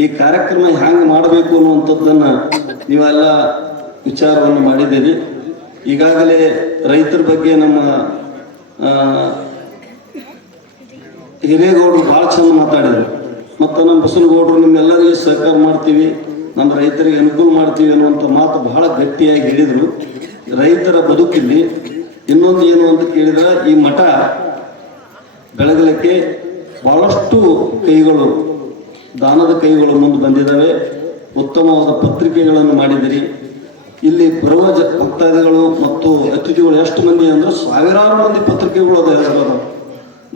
ಈ ಕಾರ್ಯಕ್ರಮ ಹ್ಯಾಂಗ್ ಮಾಡಬೇಕು ಅನ್ನುವಂಥದ್ದನ್ನ ನೀವೆಲ್ಲ ವಿಚಾರವನ್ನು ಮಾಡಿದ್ದೀರಿ. ಈಗಾಗಲೇ ರೈತರ ಬಗ್ಗೆ ನಮ್ಮ ಹಿರೇಗೌಡರು ಭಾಳ ಚಂದ ಮಾತಾಡಿದರು. ಮತ್ತು ನಮ್ಮ ಬಸವನಗೌಡರು ನಿಮ್ಮೆಲ್ಲರಿಗೆ ಸಹಕಾರ ಮಾಡ್ತೀವಿ, ನಮ್ಮ ರೈತರಿಗೆ ಅನುಕೂಲ ಮಾಡ್ತೀವಿ ಅನ್ನುವಂಥ ಮಾತು ಬಹಳ ಗಟ್ಟಿಯಾಗಿ ಹೇಳಿದರು. ರೈತರ ಬದುಕಿಲ್ಲಿ ಇನ್ನೊಂದು ಏನು ಅಂತ ಕೇಳಿದ್ರೆ, ಈ ಮಠ ಬೆಳಗಲಿಕ್ಕೆ ಬಹಳಷ್ಟು ಕೈಗಳು, ದಾನದ ಕೈಗಳು ಮುಂದೆ ಬಂದಿದ್ದಾವೆ. ಉತ್ತಮವಾದ ಪತ್ರಿಕೆಗಳನ್ನು ಮಾಡಿದಿರಿ. ಇಲ್ಲಿ ಬರುವ ಭಕ್ತಾದಿಗಳು ಮತ್ತು ಅತಿಥಿಗಳು ಎಷ್ಟು ಮಂದಿ ಅಂದ್ರೆ ಸಾವಿರಾರು ಮಂದಿ ಪತ್ರಿಕೆಗಳು ಅದಾವ.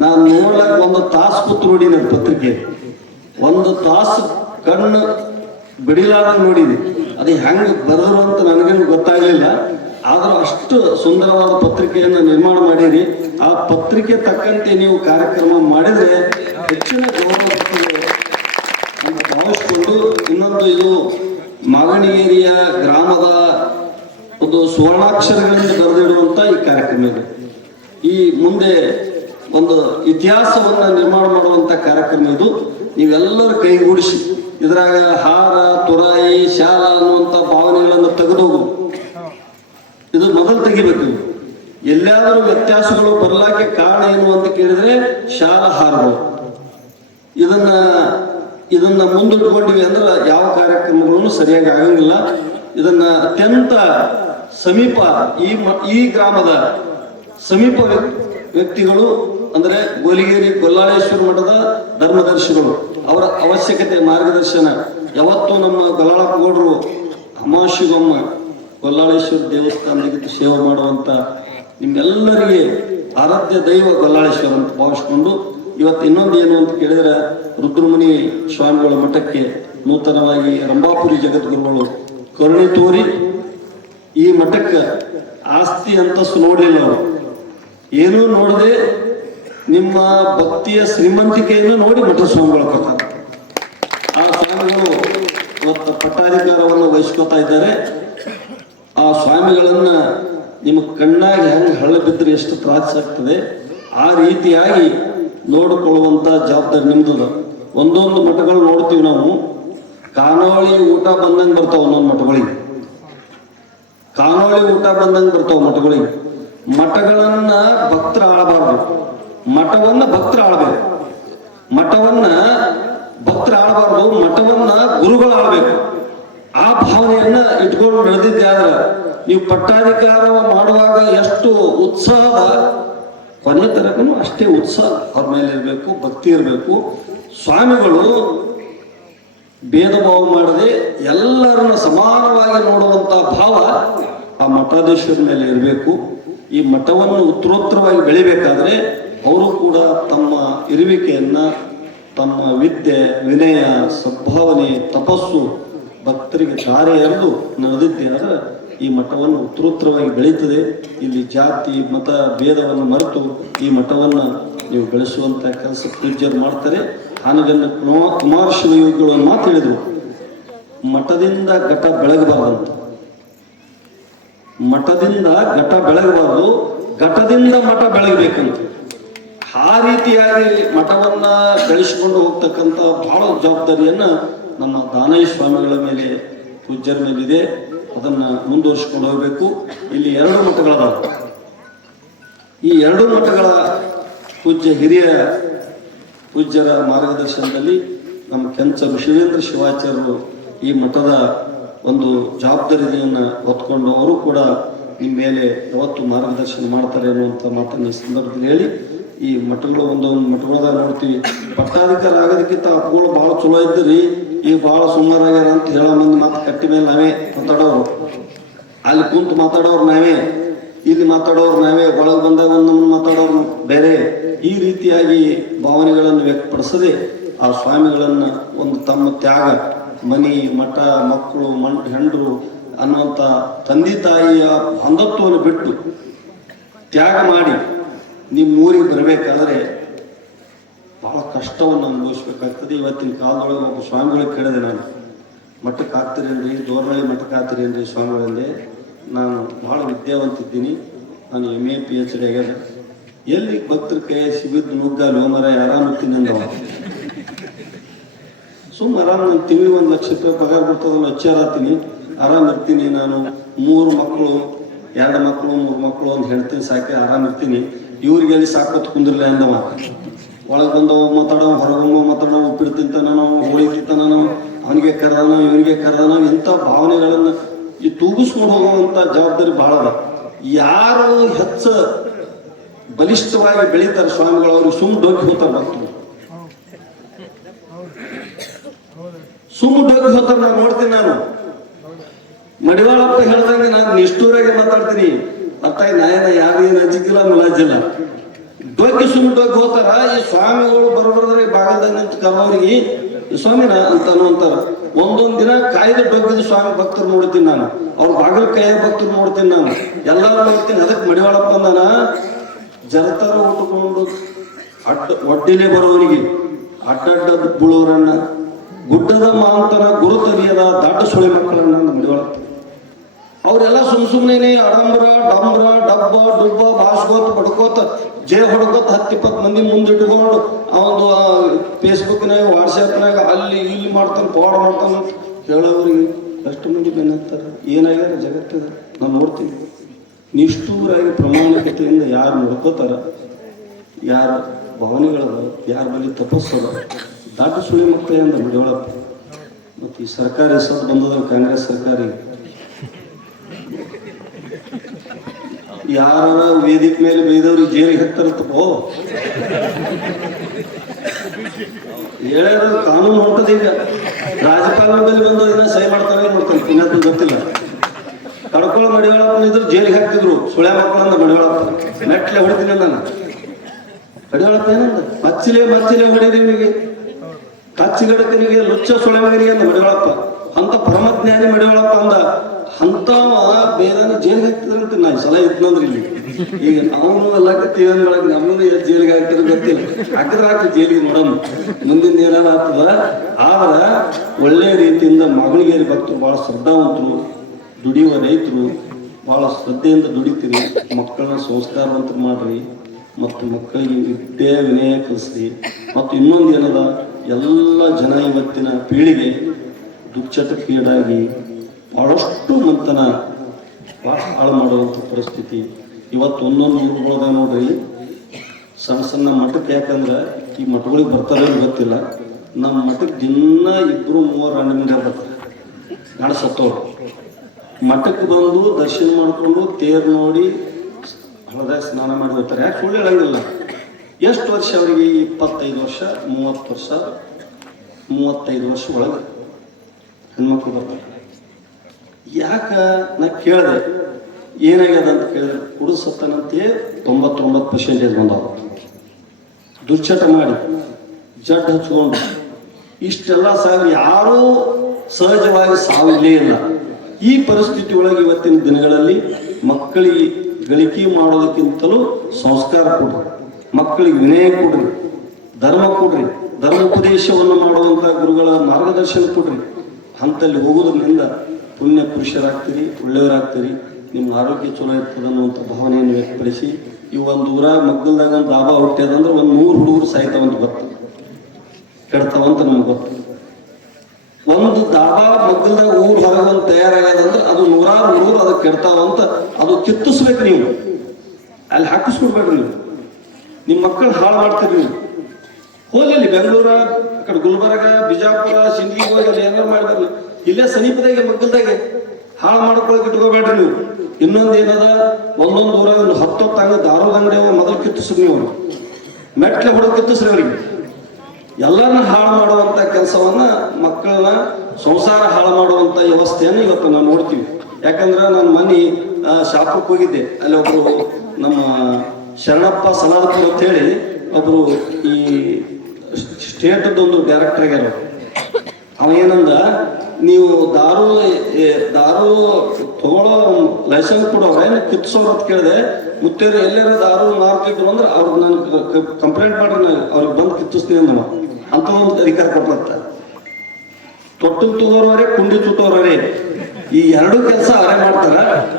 ನಾನು ನೋಡ್ಲಾಕ ಒಂದು ತಾಸು ಕೂತು ನೋಡಿನ ಪತ್ರಿಕೆ, ಒಂದು ತಾಸು ಕಣ್ಣು ಬಿಡಿಲಾದ ನೋಡಿದೆ. ಅದು ಹೆಂಗೆ ಬರೆದ್ರು ಅಂತ ನನಗೇನು ಗೊತ್ತಾಗಲಿಲ್ಲ. ಆದರೂ ಅಷ್ಟು ಸುಂದರವಾದ ಪತ್ರಿಕೆಯನ್ನು ನಿರ್ಮಾಣ ಮಾಡಿರಿ. ಆ ಪತ್ರಿಕೆ ತಕ್ಕಂತೆ ನೀವು ಕಾರ್ಯಕ್ರಮ ಮಾಡಿದರೆ ಹೆಚ್ಚಿನ ಗೌರವ ಅಂತ ಭಾವಿಸ್ಕೊಂಡು, ಇನ್ನೊಂದು ಇದು ಮಾಗಣಿಗೇರಿಯ ಗ್ರಾಮದ ಒಂದು ಸುವರ್ಣಾಕ್ಷರಗಳಿಂದ ಬರೆದಿಡುವಂಥ ಈ ಕಾರ್ಯಕ್ರಮ ಇದೆ. ಈ ಮುಂದೆ ಒಂದು ಇತಿಹಾಸವನ್ನು ನಿರ್ಮಾಣ ಮಾಡುವಂಥ ಕಾರ್ಯಕ್ರಮ ಇದು. ನೀವೆಲ್ಲರೂ ಕೈಗೂಡಿಸಿ ಇದ್ರಾಗ ಹಾರ, ತುರಾಯಿ, ಶಾಲ ಅನ್ನುವಂಥ ಭಾವನೆಗಳನ್ನು ತೆಗೆದೋಗು. ಇದು ಮೊದಲು ತೆಗಿಬೇಕು. ಎಲ್ಲಾದರೂ ವ್ಯತ್ಯಾಸಗಳು ಬರಲಾಕೆ ಕಾರಣ ಏನು ಅಂತ ಕೇಳಿದ್ರೆ ಶಾಲ, ಹಾರಗಳು. ಇದನ್ನ ಮುಂದಿಟ್ಕೊಂಡಿವಿ ಅಂದ್ರೆ ಯಾವ ಕಾರ್ಯಕ್ರಮಗಳನ್ನು ಸರಿಯಾಗಿ ಆಗಂಗಿಲ್ಲ. ಇದನ್ನ ಅತ್ಯಂತ ಸಮೀಪ ಈ ಗ್ರಾಮದ ಸಮೀಪ ವ್ಯಕ್ತಿಗಳು ಅಂದ್ರೆ ಗೋಲಿಗೇರಿ ಗೊಲ್ಲಾಳೇಶ್ವರ ಮಠದ ಧರ್ಮದರ್ಶಿಗಳು, ಅವರ ಅವಶ್ಯಕತೆ ಮಾರ್ಗದರ್ಶನ. ಯಾವತ್ತೂ ನಮ್ಮ ಗೊಲ್ಲಾಳಪ್ಪಗೌಡರು ಅಮಾವಾಸ್ಯೆಗೊಮ್ಮ ಗೊಲ್ಲಾಳೇಶ್ವರ ದೇವಸ್ಥಾನದಲ್ಲಿ ಸೇವೆ ಮಾಡುವಂತ ನಿಮ್ಮೆಲ್ಲರಿಗೆ ಆರಾಧ್ಯ ದೈವ ಗೊಲ್ಲಾಳೇಶ್ವರ ಅಂತ ಭಾವಿಸ್ಕೊಂಡು, ಇವತ್ತು ಇನ್ನೊಂದು ಏನು ಅಂತ ಕೇಳಿದ್ರೆ, ರುದ್ರಮುನಿ ಸ್ವಾಮಿಗಳ ಮಠಕ್ಕೆ ನೂತನವಾಗಿ ರಂಭಾಪುರಿ ಜಗದ್ಗುರುಗಳು ಕರುಣೆ ತೋರಿ ಈ ಮಠಕ್ಕೆ ಆಸ್ತಿ ಅಂತಸ್ತು ನೋಡಲಿಲ್ಲ. ಅವರು ಏನೂ ನೋಡದೆ ನಿಮ್ಮ ಭಕ್ತಿಯ ಶ್ರೀಮಂತಿಕೆಯನ್ನು ನೋಡಿ ಮಠ ಸ್ವಾಮಿಗಳು ಕೊಟ್ಟಾರ. ಆ ಸ್ವಾಮಿಗಳು ಇವತ್ತು ಪಟ್ಟಾಧಿಕಾರವನ್ನು ವಹಿಸ್ಕೊತಾ ಇದ್ದಾರೆ. ಆ ಸ್ವಾಮಿಗಳನ್ನ ನಿಮ್ಮ ಕಣ್ಣಾಗಿ ಹೆಂಗೆ ಹಳ್ಳ ಬಿದ್ದರೆ ಎಷ್ಟು ತ್ರಾಸ ಆಗ್ತದೆ, ಆ ರೀತಿಯಾಗಿ ನೋಡಿಕೊಳ್ಳುವಂಥ ಜವಾಬ್ದಾರಿ ನಿಮ್ದು. ಒಂದೊಂದು ಮಠಗಳು ನೋಡ್ತೀವಿ ನಾವು, ಖಾನಾವಳಿ ಊಟ ಬಂದಂಗೆ ಬರ್ತಾವ. ಒಂದೊಂದು ಮಠಗಳಿಗೆ ಖಾನಾವಳಿ ಊಟ ಬಂದಂಗೆ ಬರ್ತಾವ ಮಠಗಳಿಗೆ. ಮಠಗಳನ್ನ ಭಕ್ತರ ಆಳಬಾರ್ದು, ಮಠವನ್ನ ಭಕ್ತರ ಆಳ್ಬೇಕು. ಮಠವನ್ನ ಭಕ್ತರ ಆಳಬಾರ್ದು, ಮಠವನ್ನ ಗುರುಗಳು ಆಳ್ಬೇಕು. ಆ ಭಾವನೆಯನ್ನ ಇಟ್ಕೊಂಡು ನಡೆದಿದ್ದೆ ಆದ್ರೆ ನೀವು ಪಟ್ಟಾಧಿಕಾರ ಮಾಡುವಾಗ ಎಷ್ಟು ಉತ್ಸಾಹ, ಕೊನೆ ತನಕೂ ಅಷ್ಟೇ ಉತ್ಸಾಹ ಅವ್ರ ಮೇಲೆ ಇರಬೇಕು, ಭಕ್ತಿ ಇರಬೇಕು. ಸ್ವಾಮಿಗಳು ಭೇದ ಭಾವ ಮಾಡದೆ ಎಲ್ಲರನ್ನ ಸಮಾನವಾಗಿ ನೋಡುವಂತ ಭಾವ ಆ ಮಠಾಧೀಶರ ಮೇಲೆ ಇರಬೇಕು. ಈ ಮಠವನ್ನು ಉತ್ತರೋತ್ತರವಾಗಿ ಬೆಳಿಬೇಕಾದ್ರೆ ಅವರು ಕೂಡ ತಮ್ಮ ಇರುವಿಕೆಯನ್ನ, ತಮ್ಮ ವಿದ್ಯೆ, ವಿನಯ, ಸದ್ಭಾವನೆ, ತಪಸ್ಸು ಭಕ್ತರಿಗೆ ದಾರಿ ಎರೆದು ನಡೆದಿದ್ದೆ ಆದ್ರೆ ಈ ಮಠವನ್ನು ಉತ್ತರೋತ್ತರವಾಗಿ ಬೆಳೀತದೆ. ಇಲ್ಲಿ ಜಾತಿ ಮತ ಭೇದವನ್ನು ಮರೆತು ಈ ಮಠವನ್ನು ನೀವು ಬೆಳೆಸುವಂತ ಕೆಲಸ ಪೂಜ್ಯರು ಮಾಡ್ತಾರೆ. ಹಾನಗಲ್ಲ ಕುಮಾರ ಶಿವಯೋಗಿಗಳು ಮಾತು ಹೇಳಿದ್ರು, ಮಠದಿಂದ ಘಟ ಬೆಳಗಬಾರ್ದಂತ. ಮಠದಿಂದ ಘಟ ಬೆಳಗಬಾರ್ದು, ಘಟದಿಂದ ಮಠ ಬೆಳಗಬೇಕಂತ. ಆ ರೀತಿಯಾಗಿ ಮಠವನ್ನ ಬೆಳೆಸಿಕೊಂಡು ಹೋಗ್ತಕ್ಕಂಥ ಬಹಳ ಜವಾಬ್ದಾರಿಯನ್ನ ನಮ್ಮ ದಾನಯ್ಯ ಸ್ವಾಮಿಗಳ ಮೇಲೆ, ಪೂಜ್ಯರ ಮೇಲಿದೆ. ಅದನ್ನ ಮುಂದುವರಿಸಿಕೊಂಡು ಹೋಗಬೇಕು. ಇಲ್ಲಿ 2 ಮಠಗಳದಾವ. ಈ 2 ಮಠಗಳ ಪೂಜ್ಯರ ಮಾರ್ಗದರ್ಶನದಲ್ಲಿ ನಮ್ಮ ಕೆಂಚರು ಶಿವೇಂದ್ರ ಶಿವಾಚಾರ್ಯರು ಈ ಮಠದ ಒಂದು ಜವಾಬ್ದಾರಿಯನ್ನು ಹೊತ್ಕೊಂಡು ಅವರು ಕೂಡ ನಿಮ್ಮ ಮೇಲೆ ಯಾವತ್ತು ಮಾರ್ಗದರ್ಶನ ಮಾಡ್ತಾರೆ ಅನ್ನುವಂಥ ಮಾತನ್ನು ಈ ಸಂದರ್ಭದಲ್ಲಿ ಹೇಳಿ, ಈ ಮಠಗಳು ಒಂದೊಂದು ಮಠಗಳದಾಗ ನೋಡ್ತೀವಿ, ಪಟ್ಟಾಧಿಕಾರ ಆಗೋದಕ್ಕಿಂತ ಅಪ್ಪಗಳು ಭಾಳ ಚಲೋ ಇದ್ದೀರಿ, ಈಗ ಭಾಳ ಸುಮಾರಾಗ್ಯಾರ ಅಂತ ಹೇಳೋ ಮಂದಿ ಮಾತು ಕಟ್ಟಿ ಮೇಲೆ ನಾವೇ ಮಾತಾಡೋರು, ಅಲ್ಲಿ ಕುಂತು ಮಾತಾಡೋರು ನಾವೇ, ಇಲ್ಲಿ ಮಾತಾಡೋರು ನಾವೇ, ಒಳಗೆ ಬಂದಾಗ ಒಂದೊಂದು ಮಾತಾಡೋರು ಬೇರೆ. ಈ ರೀತಿಯಾಗಿ ಭಾವನೆಗಳನ್ನು ವ್ಯಕ್ತಪಡಿಸದೆ ಆ ಸ್ವಾಮಿಗಳನ್ನು ಒಂದು ತಮ್ಮ ತ್ಯಾಗ, ಮನಿ, ಮಠ, ಮಕ್ಕಳು, ಹೆಂಡರು ಅನ್ನುವಂಥ ತಂದೆ ತಾಯಿಯ ಬಂಧತ್ವವನ್ನು ಬಿಟ್ಟು ತ್ಯಾಗ ಮಾಡಿ ನಿಮ್ಮ ಊರಿಗೆ ಬರಬೇಕಾದ್ರೆ ಬಹಳ ಕಷ್ಟವನ್ನು ಅನುಭವಿಸ್ಬೇಕಾಗ್ತದೆ. ಇವತ್ತಿನ ಕಾಲದೊಳಗೆ ಒಬ್ಬ ಸ್ವಾಮಿಗಳಿಗೆ ಕೇಳಿದೆ ನಾನು, ಮಠಕ್ಕೆ ಹಾಕ್ತೀರೇನ್ರಿ, ದೋರ್ನಳ್ಳಿ ಮಠಕ್ಕೆ ಹಾಕ್ತೀರೇನ್ರಿ ಸ್ವಾಮಿಗಳಂದೆ. ನಾನು ಭಾಳ ವಿದ್ಯಾವಂತಿದ್ದೀನಿ, ನಾನು MA PhD ಆಗ್ಯದ. ಎಲ್ಲಿ ಭಕ್ತರ ಕೈ ಸಿಬಿದ್ದು ನುಗ್ಗಲು ಮರ ಆರಾಮತ್ತೀನಿ ಅಂದವ. ಸುಮ್ಮನೆ ಆರಾಮ್ ನಾನು ತಿಂಗಳಿಗೆ 1 ಲಕ್ಷ ರೂಪಾಯಿ ಪಗಾರ ಬರ್ತದಲ್ಲ ಹಚ್ಚಾರತ್ತೀನಿ, ಆರಾಮ್ ಇರ್ತೀನಿ. ನಾನು 3 ಮಕ್ಕಳು 2 ಮಕ್ಕಳು 3 ಮಕ್ಕಳು ಒಂದು ಹೆಣ್ತೀನಿ ಸಾಕಿ ಆರಾಮ್ ಇರ್ತೀನಿ. ಇವ್ರಿಗೆ ಎಲ್ಲಿ ಸಾಕೋತ್ ಕುಂದಿರ್ಲ ಅಂದವ. ಒಳಗೆ ಬಂದವ ಮಾತಾಡೋ, ಹೊರಗಮ್ಮ ಮಾತಾಡೋ, ಉಪ್ಪಿಟ್ಟು ತಿಂತಾನ, ಹೋಳಿ ತಿಂತಾನ, ಅವನಿಗೆ ಕರೆದಾನ ಇವನಿಗೆ ಕರೆದಾನ, ಇಂಥ ಭಾವನೆಗಳನ್ನು ಈ ತೂಗಿಸ್ಕೊಂಡು ಹೋಗುವಂಥ ಜವಾಬ್ದಾರಿ ಭಾಳ ಅದ. ಯಾರು ಹೆಚ್ಚ ಬಲಿಷ್ಠವಾಗಿ ಬೆಳೀತಾರೆ ಸ್ವಾಮಿಗಳು, ಅವ್ರಿಗೆ ಡೋಕಿ ಹೋಗ್ತಾರೆ ಭಕ್ತರು, ಡೋಕಿ ಹೋಗ್ತಾರೆ. ನಾನು ನೋಡ್ತೀನಿ. ನಾನು ಮಡಿವಾಳಪ್ಪ ಹೇಳ್ದಂಗೆ ನಾನು ನಿಷ್ಠೂರಾಗಿ ಮಾತಾಡ್ತೀನಿ. ಅತ್ತ ನಾಯನ ಯಾರೇನು ಹಚ್ಚಿಕ್ಕಿಲ್ಲ ಮುಲಾಜಿಲ್ಲ, ಡೋಕಿ ಡೋಕಿ ಹೋಗ್ತಾರ. ಈ ಸ್ವಾಮಿಗಳು ಬರೋದ್ರೆ ಬಾಗಲ್ದಾಗ ನಿಂತು ಕರ್ದವ್ರಿಗೆ ಸ್ವಾಮಿನ ಅಂತ ಅಂತಾರ. ಒಂದೊಂದ್ ದಿನ ಕಾಯ್ದೆ ಡೊಗ್ಗಿದ ಸ್ವಾಮಿ ಭಕ್ತರು ನೋಡ್ತೀನಿ ನಾನು, ಅವ್ರ ಬಾಗಿಲು ಕೈಯ ಭಕ್ತರು ನೋಡ್ತೀನಿ ನಾನು, ಎಲ್ಲಾರು ನೋಡ್ತೀನಿ. ಅದಕ್ಕೆ ಮಡಿವಾಳಪ್ಪ ಅಂದಾನ, ಜರತರ ಉಟ್ಕೊಂಡು ಒಡ್ಡಿಲೆ ಬರೋವರಿಗೆ ಅಡ್ಡಡ್ಡ ಬೀಳೋರನ್ನ, ಗುಡ್ಡದ ಮಾಂತನ ಗುರುತರಿಯದ ದಾಟ ಸುಳಿ ಮಕ್ಕಳನ್ನ ಮಡಿವಾಳಪ್ಪ. ಅವರೆಲ್ಲ ಸುಮ್ಮನೆ ಅಡಂಬರ ಡಂಬರ ಡಬ್ಬ ಡುಬ್ಬ ಬಾಸ್ಕೋತ್ ಬಡ್ಕೋತ ಜೇ ಹೊಡ್ಕೋತ 10-20 ಮಂದಿ ಮುಂದಿಟ್ಕೊಂಡು ಅವನು ಫೇಸ್ಬುಕ್ನಾಗ ವಾಟ್ಸಪ್ನಾಗ ಅಲ್ಲಿ ಇಲ್ಲಿ ಮಾಡ್ತಾನೆ, ಫಾರ್ವರ್ಡ್ ಮಾಡ್ತಾನೆ. ಹೇಳೋರಿಗೆ ಎಷ್ಟು ಮಂದಿ ಬೆನ್ನತ್ತಾರ, ಏನಾಗ್ಯಾರ ಜಗತ್ತದ ನಾವು ನೋಡ್ತೀವಿ. ನಿಷ್ಠೂರಾಗಿ ಪ್ರಾಮಾಣಿಕತೆಯಿಂದ ಯಾರು ನೋಡ್ಕೋತಾರ, ಯಾರ ಭಾವನೆಗಳದ, ಯಾರ ಬಳಿ ತಪಸ್ಸದ, ದಾಟ ಸುಳಿ ಮಕ್ಕಳೇ ಅಂದ ಮಡಿವಾಳಪ್ಪ. ಮತ್ತು ಈ ಸರ್ಕಾರ ಹೆಸರು ಬಂದದ ಕಾಂಗ್ರೆಸ್ ಸರ್ಕಾರಿ. ಯಾರ ವೇದಿಕೆ ಮೇಲೆ ಬೈದವ್ರಿಗೆ ಜೈಲಿಗೆ ಹಾಕ್ತಾರತ್ತಪ್ಪೋ. ಹೇಳ್ಯಾರ ಕಾನೂನು ಹೊಂಟದ. ಈಗ ರಾಜಕಾರಣ ಮೇಲೆ ಬಂದೋದಿನ ಸಹಿ ಮಾಡ್ತಾನೆ ಇನ್ನೂ ಗೊತ್ತಿಲ್ಲ. ಕಡ್ಕೊಳ್ಳೋ ಮಡಿವಾಳಪ್ಪ ಇದ್ರು ಜೈಲಿಗೆ ಹಾಕ್ತಿದ್ರು, ಸುಳ್ಯ ಮಕ್ಕಳಂದ ಮಡಿವಾಳಪ್ಪ. ಮೆಟ್ಲೆ ಹೊಡಿತೀನಿ ನಾನು. ಮಡಿವಾಳಪ್ಪ ಏನಂದ, ಮಚ್ಚಿಲೆ ಹೊಡೀರಿ ಇವನಿಗೆ, ಕಚ್ಚಿಗಡಕನಿಗೆ ಲುಚ್ಚ ಸುಳ್ಯ ಮಗನಿಗೆ ಅಂದ ಮಡಿವಾಳಪ್ಪ. ಅಂತ ಪರಮಜ್ಞಾನಿ ಮಡಿವಾಳಪ್ಪ ಅಂದ. ಅಂತವ ಬೇರೆ ಜೈಲಿಗೆ ಹಾಕ್ತಿದ್ರಂತ ನಾ ಈ ಸಲ ಇದ್ನಂದ್ರೆ ಇಲ್ಲಿ. ಈಗ ನಾವು ಎಲ್ಲ ತೀವನ್ಗಳಾಗಿ ನಮ್ಮನ್ನು ಜೈಲಿಗೆ ಹಾಕ್ತಿದ್ರು ಗೊತ್ತಿಲ್ಲ. ಹಾಕಿದ್ರೆ ಜೈಲಿಗೆ ನೋಡೋಣ, ಮುಂದಿನ ಏನಾರ ಆಗ್ತದ. ಆದ್ರ ಒಳ್ಳೆಯ ರೀತಿಯಿಂದ ಮಾಗಣಿಗೇರಿ ಭಕ್ತರು ಭಾಳ ಶ್ರದ್ಧಾವಂತರು, ದುಡಿಯುವ ರೈತರು, ಭಾಳ ಶ್ರದ್ಧೆಯಿಂದ ದುಡಿತೀರಿ. ಮಕ್ಕಳನ್ನ ಸಂಸ್ಕಾರವಂತರು ಮಾಡ್ರಿ, ಮತ್ತು ಮಕ್ಕಳಿಗೆ ವಿದ್ಯೆ ವಿನಯ ಕಲಿಸ್ರಿ. ಮತ್ತು ಇನ್ನೊಂದು ಏನದ, ಎಲ್ಲ ಜನ ಇವತ್ತಿನ ಪೀಳಿಗೆ ದುಶ್ಚಟಕ್ಕೀಡಾಗಿ ಭಾಳಷ್ಟು ಮಂತನ ಹಾಳು ಮಾಡುವಂಥ ಪರಿಸ್ಥಿತಿ ಇವತ್ತು ಒಂದೊಂದು ಊರುಗಳದ ನೋಡ್ರಿ. ಸಣ್ಣ ಮಠಕ್ಕೆ, ಯಾಕಂದ್ರೆ ಈ ಮಠಗಳಿಗೆ ಬರ್ತಾರೆ ಗೊತ್ತಿಲ್ಲ. ನಮ್ಮ ಮಠಕ್ಕೆ ದಿನ 2-3 ಗಂಟೆ ಬರ್ತಾರೆ ನಾಳೆ ಸತ್ತೋರು. ಮಠಕ್ಕೆ ಬಂದು ದರ್ಶನ ಮಾಡಿಕೊಂಡು ತೇರು ನೋಡಿ ಹಳದಾಗ ಸ್ನಾನ ಮಾಡಿ ಹೋಗ್ತಾರೆ. ಯಾಕೆ ಸುಳ್ಳು ಹೇಳಂಗಿಲ್ಲ. ಎಷ್ಟು ವರ್ಷ ಅವರಿಗೆ? 25 ವರ್ಷ 30 ವರ್ಷ 35 ವರ್ಷ ಒಳಗೆ ಹೆಣ್ಮಕ್ಳು ಬರ್ತಾರೆ. ಯಾಕ ನಾ ಕೇಳಿದೆ ಏನಾಗ್ಯದ ಅಂತ ಕೇಳಿದ್ರೆ, ಕುಡಿದು ಸತ್ತನಂತೆ 99% ಬಂದವ. ದುಶ್ಚಟ ಮಾಡಿ ಜಡ್ ಹಚ್ಕೊಂಡು ಇಷ್ಟೆಲ್ಲ ಸಾವಿರ, ಯಾರೂ ಸಹಜವಾಗಿ ಸಾವಿಲ್ಲೇ ಇಲ್ಲ. ಈ ಪರಿಸ್ಥಿತಿ ಒಳಗೆ ಇವತ್ತಿನ ದಿನಗಳಲ್ಲಿ ಮಕ್ಕಳಿಗೆ ಗಳಿಕೆ ಮಾಡೋದಕ್ಕಿಂತಲೂ ಸಂಸ್ಕಾರ ಕೊಡ್ರಿ, ಮಕ್ಕಳಿಗೆ ವಿನಯ ಕೊಡ್ರಿ, ಧರ್ಮ ಕೊಡ್ರಿ, ಧರ್ಮೋಪದೇಶವನ್ನು ಮಾಡುವಂಥ ಗುರುಗಳ ಮಾರ್ಗದರ್ಶನ ಕೊಡ್ರಿ. ಅಂತಲ್ಲಿ ಹೋಗೋದ್ರಿಂದ ಪುಣ್ಯ ಪುರುಷರಾಗ್ತೀರಿ, ಒಳ್ಳೆಯವರಾಗ್ತೀರಿ, ನಿಮ್ಮ ಆರೋಗ್ಯ ಚಲೋ ಇರ್ತದೆ ಅನ್ನುವಂಥ ಭಾವನೆಯನ್ನು ವ್ಯಕ್ತಪಡಿಸಿ, ಈ ಒಂದು ಊರ ಮಗ್ಗಲ್ದಾಗ ಒಂದು ದಾಬಾ ಹುಟ್ಟ್ಯದಂದ್ರೆ 100 ಹುಡುಗರು ಸಾಯ್ತಾವಂತ ಬರ್ತದೆ, ಕೆಡ್ತಾವಂತ ನಮ್ಗೆ ಗೊತ್ತು. ಒಂದು ದಾಬಾ ಮಗ್ಗಲ್ದಾಗ ಊರು ಹೊರಗೆ ಒಂದು ತಯಾರಾಗ್ಯದಂದ್ರೆ ಅದು 100 ಹುಡುಗರು ಅದಕ್ಕೆ ಕೆಡ್ತಾವಂತ. ಅದು ಕಿತ್ತಿಸ್ಬೇಕು, ನೀವು ಅಲ್ಲಿ ಹಾಕಿಸ್ಕೊಡ್ಬೇಡ್ರಿ. ನೀವು ನಿಮ್ಮ ಮಕ್ಕಳು ಹಾಳು ಮಾಡ್ತೀರಿ. ನೀವು ಹೋಗಲಿ ಬೆಂಗಳೂರ ಕಡೆ ಗುಲ್ಬರ್ಗ ಬಿಜಾಪುರ ಸಿಂದಗಿ ಹೋಗಿ ಅಲ್ಲಿ ಏನಾರು ಮಾಡಿದ್ರಲ್ಲ, ಇಲ್ಲೇ ಸಮೀಪದಾಗೆ ಮಗ್ಗಲ್ದಾಗೆ ಹಾಳು ಮಾಡ್ಕೊಳಕ್ಕೆ ಇಟ್ಕೋಬೇಡ್ರಿ ನೀವು. ಇನ್ನೊಂದು ಏನದ, ಒಂದೊಂದು ಊರಾಗ 10 ಹಂಗ ದಾರದ ಅಂಗಡಿ ಮೊದಲು ಕಿತ್ತಿಸ್ರಿ. ನೀವು ಮೆಟ್ಲೆ ಹೊಡೆದು ಕಿತ್ತಿಸ್ರಿ ಅವ್ರಿಗೆ. ಎಲ್ಲರನ್ನ ಹಾಳು ಮಾಡುವಂಥ ಕೆಲಸವನ್ನ, ಮಕ್ಕಳನ್ನ ಸಂಸಾರ ಹಾಳು ಮಾಡುವಂಥ ವ್ಯವಸ್ಥೆಯನ್ನು ಇವತ್ತು ನಾವು ನೋಡ್ತೀವಿ. ಯಾಕಂದ್ರೆ ನಾನು ಮೊನ್ನೆ ಶಾಪಕ್ಕೆ ಹೋಗಿದ್ದೆ. ಅಲ್ಲಿ ಒಬ್ರು ನಮ್ಮ ಶರಣಪ್ಪ ಸನಾದಪುರ ಅಂತ ಹೇಳಿ ಒಬ್ರು ಈ ಸ್ಟೇಟದೊಂದು ಡೈರೆಕ್ಟರ್ ಆಗ್ಯಾರ. ಅವ ಏನಂದ, ನೀವು ದಾರು ತಗೊಳ್ಳೋ ಲೈಸೆನ್ಸ್ ಕೊಡೋರ ಏನು ಕಿತ್ಸೋರು ಅಂತ ಕೇಳಿದೆ. ಮುತ್ತೇರು ಎಲ್ಲಾರ ದಾರು ಮಾರ್ತಿದ್ರು ಅಂದ್ರೆ ಅವ್ರಿಗೆ ನಾನು ಕಂಪ್ಲೇಂಟ್ ಮಾಡ್ರಿ, ಅವ್ರಿಗೆ ಬಂದು ಕಿತ್ತಿಸ್ತೀನಿ ಅಂದ. ಅಂತ ಒಂದು ಅಧಿಕಾರ ಕೊಡ್ಲತ್ತ. ತೊಟ್ಟಲು ತಗೋರವರೇ ಕುಂಡಿ ಚುಟ್ಟೋರವರೇ, ಈ 2 ಕೆಲಸ ಅವರೇ ಮಾಡ್ತಾರ.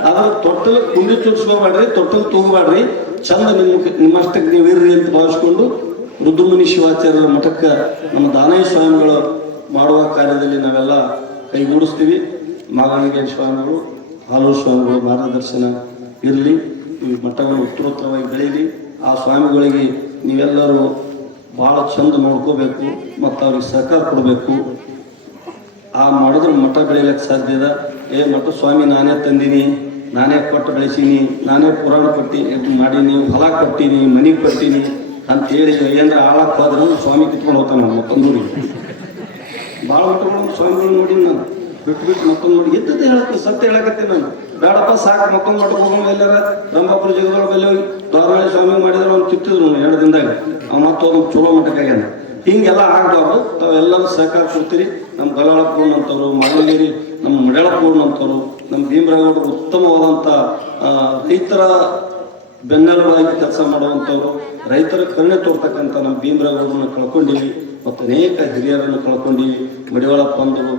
ಆದ್ರೆ ತೊಟ್ಟಲು ಕುಂಡಿ ಚುಟ್ಸ್ಕೋಬೇಡ್ರಿ, ತೊಟ್ಟಲು ತಗೋಬೇಡ್ರಿ, ಚಂದ ನಿಮ್ಮಷ್ಟಕ್ಕೆ ನೀವು ಇರ್ರಿ ಅಂತ ಭಾವಿಸ್ಕೊಂಡು ರುದ್ರಮುನಿ ಶಿವಾಚಾರ್ಯರ ಮಠಕ್ಕೆ ನಮ್ಮ ದಾನಯ್ಯ ಸ್ವಾಮಿಗಳು ಮಾಡುವ ಕಾರ್ಯದಲ್ಲಿ ನಾವೆಲ್ಲ ಕೈಗೂಡಿಸ್ತೀವಿ. ಮಾಗಣಗೇರಿ ಸ್ವಾಮಿಗಳು, ಹಾಲೂರು ಸ್ವಾಮಿಗಳು ಮಾರ್ಗದರ್ಶನ ಇರಲಿ, ಈ ಮಠಗಳು ಉತ್ತರೋತ್ತರವಾಗಿ ಬೆಳೀಲಿ. ಆ ಸ್ವಾಮಿಗಳಿಗೆ ನೀವೆಲ್ಲರೂ ಭಾಳ ಚಂದ ನೋಡ್ಕೋಬೇಕು ಮತ್ತು ಅವ್ರಿಗೆ ಸಹಕಾರ ಕೊಡಬೇಕು. ಆ ಮಾಡಿದ್ರೆ ಮಠ ಬೆಳೀಲಿಕ್ಕೆ ಸಾಧ್ಯ ಇದೆ. ಮಠ ಸ್ವಾಮಿ ನಾನೇ ತಂದೀನಿ, ನಾನೇ ಕೊಟ್ಟು ಬೆಳೆಸೀನಿ, ನಾನೇ ಪುರಾಣ ಕೊಟ್ಟು ಮಾಡೀನಿ, ಹೊಲ ಕೊಟ್ಟೀನಿ, ಮನೆ ಕೊಟ್ಟೀನಿ ಅಂತೇಳಿ ಏನಾರ ಆಳಕ್ಕೆ ಹೋದ್ರೆ ಸ್ವಾಮಿ ಕಿತ್ಕೊಂಡು ಹೋಗ್ತಾನೆ ನಮ್ಮ ತಂದೂರಿಗೆ. ಭಾಳ ಮಟ್ಟಗಳು ಸ್ವಾಮಿಗಳು ನೋಡಿ ನಾನು ಬಿಟ್ಟು ಮತ್ತೊಂದು ನೋಡಿ ಎದ್ದದ್ದು ಹೇಳಕ್ಕೆ ಸತ್ಯ ಹೇಳಕತ್ತೀನಿ ನಾನು. ಬೇಡಪ್ಪ ಸಾಕು, ಮತ್ತೊಂದು ಮಠಕ್ಕೆ ಹೋಗೋಣ. ಎಲ್ಲಾರ ರಂಭಾಪುರ ಜಗದೊಳ ಬೆಲೆ ಹೋಗಿ ದ್ವಾರವಾಳಿ ಸ್ವಾಮಿ ಮಾಡಿದ್ರೆ ಅವ್ನು ತಿಟ್ಟಿದ್ರು 2 ದಿನದಾಗ. ಅವ್ನು ಮತ್ತೊಂದು ಚಲೋ ಮಠಕ್ಕಾಗ್ಯಾನ. ಹಿಂಗೆಲ್ಲ ಆಗಬಾರ್ದು. ತಾವೆಲ್ಲರೂ ಸಹಕಾರ ಕೊಡ್ತೀರಿ. ನಮ್ಮ ಗಲಾಳಪೂರ್ಣಂಥವ್ರು, ಮಾಗಣಗೇರಿ ನಮ್ಮ ಮಡ್ಯಾಳಪೂರ್ಣಂಥವ್ರು, ನಮ್ಮ ಭೀಮರಾಗೌಡರು ಉತ್ತಮವಾದಂಥ ರೈತರ ಬೆನ್ನೆಲುಬಾಗಿ ಕೆಲಸ ಮಾಡುವಂಥವ್ರು, ರೈತರ ಕರುಣೆ ತೋರ್ತಕ್ಕಂಥ ನಮ್ಮ ಭೀಮರಾಗೌಡರನ್ನ ಕಳ್ಕೊಂಡಿವಿ ಮತ್ತು ಅನೇಕ ಹಿರಿಯರನ್ನು ಕಳ್ಕೊಂಡಿವಿ. ಮಡಿವಾಳಪ್ಪಂದರು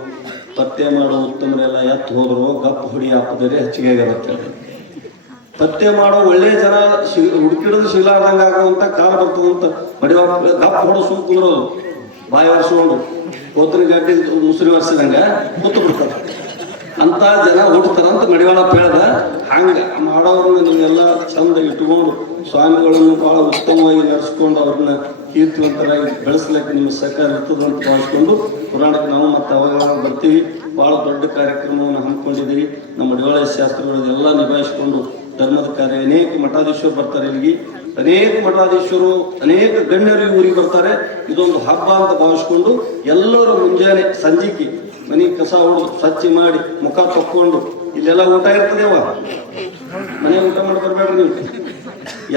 ಪತ್ತೆ ಮಾಡೋ ಉತ್ತಮರೆಲ್ಲ ಎತ್ತು ಹೋದ್ರು, ಗಪ್ಪು ಹೊಡಿ ಹಾಕಿದರೆ ಹೆಚ್ಚಿಗೆ ಆಗಿರುತ್ತೆ. ಪತ್ತೆ ಮಾಡೋ ಒಳ್ಳೆಯ ಜನ ಹುಡುಕಿಡೋದು ಸಿಗಲಾರ್ದಂಗೆ ಆಗುವಂಥ ಕಾಲ ಬರ್ತದಂತ ಮಡಿವಾಳ ಗಪ್ಪು ಹೊಡೋ ಸುಮ್ ಕುಂದ್ರೋದು, ಬಾಯಿ ವರ್ಷಕೊಂಡು ಕೋತನ ಗಡ್ಡಿ ಮುಸುರಿ ವರ್ಷದಂಗೆ ಕೂತು ಬಿಡ್ತಾರೆ. ಅಂತ ಜನ ಹುಡ್ತಾರಂತ ಮಡಿವಾಳಪ್ಪ ಹೇಳ್ದ. ಹಂಗೆ ಮಾಡೋರನ್ನ ನೀವೆಲ್ಲ ಚಂದ ಇಟ್ಕೊಂಡು ಸ್ವಾಮಿಗಳನ್ನು ಭಾಳ ಉತ್ತಮವಾಗಿ ನಡೆಸ್ಕೊಂಡು ಅವ್ರನ್ನ ಕೀರ್ತಿವಂತರಾಗಿ ಬೆಳೆಸ್ಲಿಕ್ಕೆ ನಿಮ್ಮ ಸಹಕಾರ ಇರ್ತದಂತ ಭಾವಿಸ್ಕೊಂಡು ಪುರಾಣಕ್ಕೆ ನಾವು ಮತ್ತು ಅವಾಗ ಬರ್ತೀವಿ. ಭಾಳ ದೊಡ್ಡ ಕಾರ್ಯಕ್ರಮವನ್ನು ಹಮ್ಮಿಕೊಂಡಿದ್ದೀವಿ. ನಮ್ಮ ಮಡಿವಾಳ ಶಾಸ್ತ್ರಗಳನ್ನೆಲ್ಲ ನಿಭಾಯಿಸಿಕೊಂಡು ಧರ್ಮದ ಕಾರ್ಯ ಅನೇಕ ಮಠಾಧೀಶರು ಬರ್ತಾರೆ ಇಲ್ಲಿಗೆ. ಅನೇಕ ಮಠಾಧೀಶರು, ಅನೇಕ ಗಣ್ಯರು ಊರಿಗೆ ಬರ್ತಾರೆ. ಇದೊಂದು ಹಬ್ಬ ಅಂತ ಭಾವಿಸ್ಕೊಂಡು ಎಲ್ಲರೂ ಮುಂಜಾನೆ ಸಂಜಿಕೆ ಮನೆ ಕಸ ಹೊಡೆದು ಸ್ವಚ್ಛ ಮಾಡಿ ಮುಖ ತಕ್ಕೊಂಡು, ಇಲ್ಲೆಲ್ಲ ಊಟ ಇರ್ತದೇವ, ಮನೆ ಊಟ ಮಾಡಿ ಬರ್ಬೇಡ್ರಿ ನೀವು.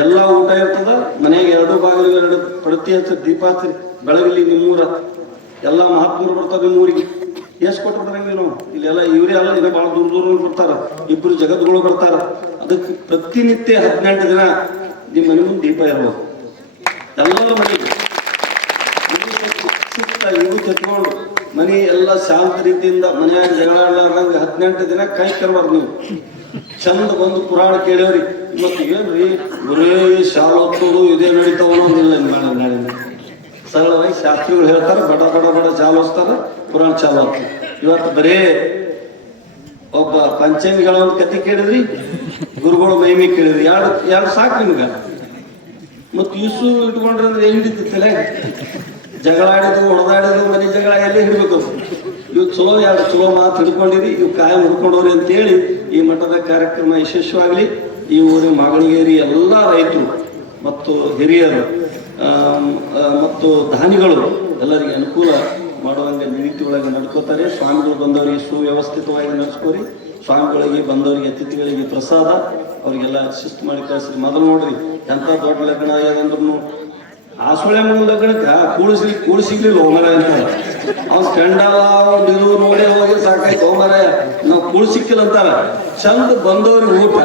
ಎಲ್ಲ ಊಟ ಇರ್ತದ ಮನೆಗೆ. 2 ಬಾಗಿಲು 2 ಪ್ರತಿ ಹಚ್ಚ ದೀಪ ಹಚ್ಚಿ ಬೆಳಗಲಿ. ನಿಮ್ಮೂರ ಎಲ್ಲ ಮಹಾತ್ಮರು ಬರ್ತಾರೆ ನಿಮ್ಮೂರಿಗೆ. ಎಷ್ಟು ಕೊಟ್ಟಿರ್ತಾರಂಗೆ ನಾವು ಇಲ್ಲೆಲ್ಲ ಇವರೇ ಅಲ್ಲ, ಇನ್ನು ಭಾಳ ದೂರ ಬರ್ತಾರ. 2 ಜಗತ್ಗಳು ಬರ್ತಾರ. ಅದಕ್ಕೆ ಪ್ರತಿನಿತ್ಯ 18 ದಿನ ನಿಮ್ಮ ಮನೆ ಮುಂದೆ ದೀಪ ಇರ್ಬೋದು. ಎಲ್ಲರ ಮನೆಗೆ ಇವು ತೆತ್ಕೊಂಡು ಮನೆ ಎಲ್ಲ ಶಾಂತ ರೀತಿಯಿಂದ ಮನೆಯಾಗ ಜಗಳ ಆಡ್ಲಾರ್ದಂಗೆ 18 ದಿನ ಕೈ ಕರ್ಬಾರ್ದು ನೀವು. ಚಂದ ಬಂದು ಪುರಾಣ ಕೇಳವ್ರಿ. ಇವತ್ತು ಏನ್ರಿ ಬರೇ ಶಾಲ ಹೊತ್ತೋದು ಇದೇ ನಡೀತಾವ ಅನ್ನೋದಿಲ್ಲ. ನಾಳೆ ಸರಳವಾಗಿ ಶಾಸ್ತ್ರಿಗಳು ಹೇಳ್ತಾರೆ, ಬಡ ಬಡ ಬಡ ಚಾಲು ಹೊಸ್ತಾರ, ಪುರಾಣ ಚಾಲು ಆಗ್ತದೆ. ಇವತ್ತು ಬರೇ ಒಬ್ಬ ಪಂಚಮಿಗಳ ಒಂದು ಕತೆ ಕೇಳಿದ್ರಿ, ಗುರುಗಳು ಮಹಿಮೆ ಕೇಳಿದ್ರಿ. ಎರಡು ಸಾಕು ನಿಮ್ಗೆ. ಮತ್ತು ಇಸು ಇಟ್ಕೊಂಡ್ರೆ ಅಂದ್ರೆ ಎಲ್ಲಿ ಹಿಡಿತಿತ್ತಲ್ಲ, ಜಗಳ ಆಡಿದ್ರು ಹೊಡೆದಾಡಿದ್ರು ಮನೆ ಜಗಳ ಎಲ್ಲೇ ಹಿಡ್ಬೇಕು. ಇವು ಚಲೋ 2 ಚಲೋ ಮಾತು ಹಿಡ್ಕೊಂಡಿರಿ, ಇವು ಕಾಯಂ ಹಿಡ್ಕೊಂಡವ್ರಿ ಅಂತೇಳಿ ಈ ಮಠದ ಕಾರ್ಯಕ್ರಮ ಯಶಸ್ವಿಯಾಗಲಿ. ಈ ಊರಿನ ಮಾಗಣಗೇರಿ ಎಲ್ಲ ರೈತರು ಮತ್ತು ಹಿರಿಯರು ಮತ್ತು ದಾನಿಗಳು ಎಲ್ಲರಿಗೆ ಅನುಕೂಲ ಮಾಡುವಂಗೆ ನೀತಿ ಒಳಗೆ ನಡ್ಕೋತಾರೆ. ಸ್ವಾಮಿಗಳು ಬಂದವರಿಗೆ ಸುವ್ಯವಸ್ಥಿತವಾಗಿ ನಡೆಸ್ಕೋರಿ. ಸ್ವಾಮಿಗಳಿಗೆ ಬಂದವರಿಗೆ ಅತಿಥಿಗಳಿಗೆ ಪ್ರಸಾದ ಅವರಿಗೆಲ್ಲ ಶಿಸ್ತು ಮಾಡಿ ಕಳಿಸ್ರಿ. ಮೊದಲು ನೋಡ್ರಿ ಎಂಥ ದೊಡ್ಡ ಲಗ್ನ ಆಗ್ಯದಂದ್ರೂ ಆಸೊಳೆ ಮುಂದೆ ಲಗ್ನಕ್ಕೆ ಕೂಡಿಸಿಗ್ಲಿಲ್ಲ ಹೋಮರ ಅಂತ. ಅವ್ನು ಸ್ಟ್ಯಾಂಡಲ್ಲ ಇದು ನೋಡಿ ಹೋಗಿ ಸಾಕಾಯ್ತು ಹೋಮರ, ನಾವು ಕೂಡಿಸಿಕ್ಕಿಲ್ಲ ಅಂತಾರ. ಚಂದ ಬಂದವ್ರಿಗೆ ಊಟ,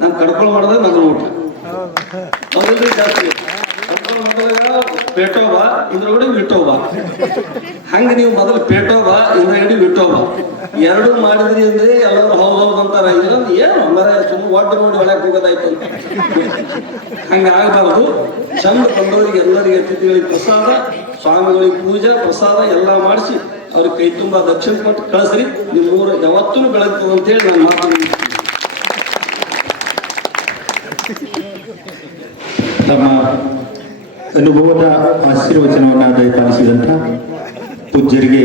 ನಾನು ಕಡ್ಕೊಂಡು ಮಾಡಿದ್ರೆ ನಗರ ಊಟ ಮೊದಲು ಜಾಸ್ತಿ. ಕಡ್ಕೊಂಡು ಮಾಡಿದಾಗ ಪೇಟೋಬ ಇದ್ರೊಳಗಡೆ ವಿಟೋಬ. ಹಂಗೆ ನೀವು ಮೊದಲು ಪೇಟೋಬ ಇದ್ರಗಡೆ ವಿಟೋಬ 2 ಮಾಡಿದ್ರಿ ಅಂದ್ರೆ ಎಲ್ಲರೂ ಹೌದು ಅಂತಾರ. ಇದೊಂದು ಏನು ಮರ ಸುಮ್ಮ ಒಟ್ಟು ನೋಡಿ ಒಳಗೆ ಹೋಗೋದಾಯ್ತು ಅಂತ ಹಂಗೆ ಆಗಬಾರ್ದು. ಚಂದ ಬಂದವರಿಗೆ ಎಲ್ಲರಿಗೆ ಅತಿಥಿಗಳಿಗೆ ಪ್ರಸಾದ, ಸ್ವಾಮಿಗಳಿಗೆ ಪೂಜಾ ಪ್ರಸಾದ ಎಲ್ಲ ಮಾಡಿಸಿ ಅವ್ರಿಗೆ ಕೈ ತುಂಬ ದಕ್ಷಿಣ ಕೊಟ್ಟು ಕಳಿಸ್ರಿ. ನಿಮ್ಮ ಊರು ಯಾವತ್ತೂ ಬೆಳಗ್ತದೆ ಅಂತೇಳಿ ನಾನು ಮಾತಾಡ್ತೀನಿ. ತಮ್ಮ ಅನುಭವದ ಆಶೀರ್ವಚನವನ್ನು ದಯಪಾಲಿಸಿದಂಥ ಪೂಜ್ಯರಿಗೆ